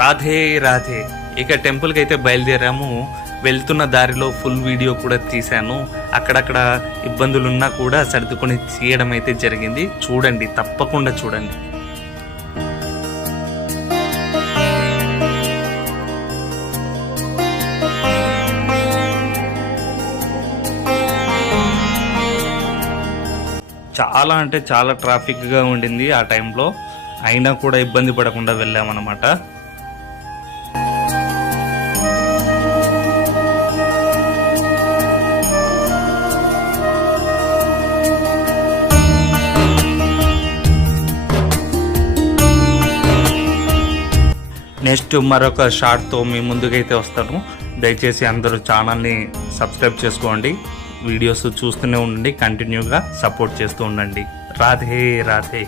రాధే రాధే. ఇక టెంపుల్కి అయితే బయలుదేరాము. వెళ్తున్న దారిలో ఫుల్ వీడియో కూడా తీశాను. అక్కడక్కడ ఇబ్బందులున్నా కూడా సర్దుకొని తీయడం అయితే జరిగింది. చూడండి తప్పకుండా చూడండి. చాలా అంటే చాలా ట్రాఫిక్గా ఉండింది ఆ టైంలో అయినా కూడా ఇబ్బంది పడకుండా వెళ్ళామన్నమాట. నెక్స్ట్ మరొక షార్ట్తో మీ ముందుకైతే వస్తాను. దయచేసి అందరూ ఛానల్ని సబ్స్క్రైబ్ చేసుకోండి. వీడియోస్ చూస్తూనే ఉండండి కంటిన్యూగా సపోర్ట్ చేస్తూ ఉండండి. రాధే రాధే.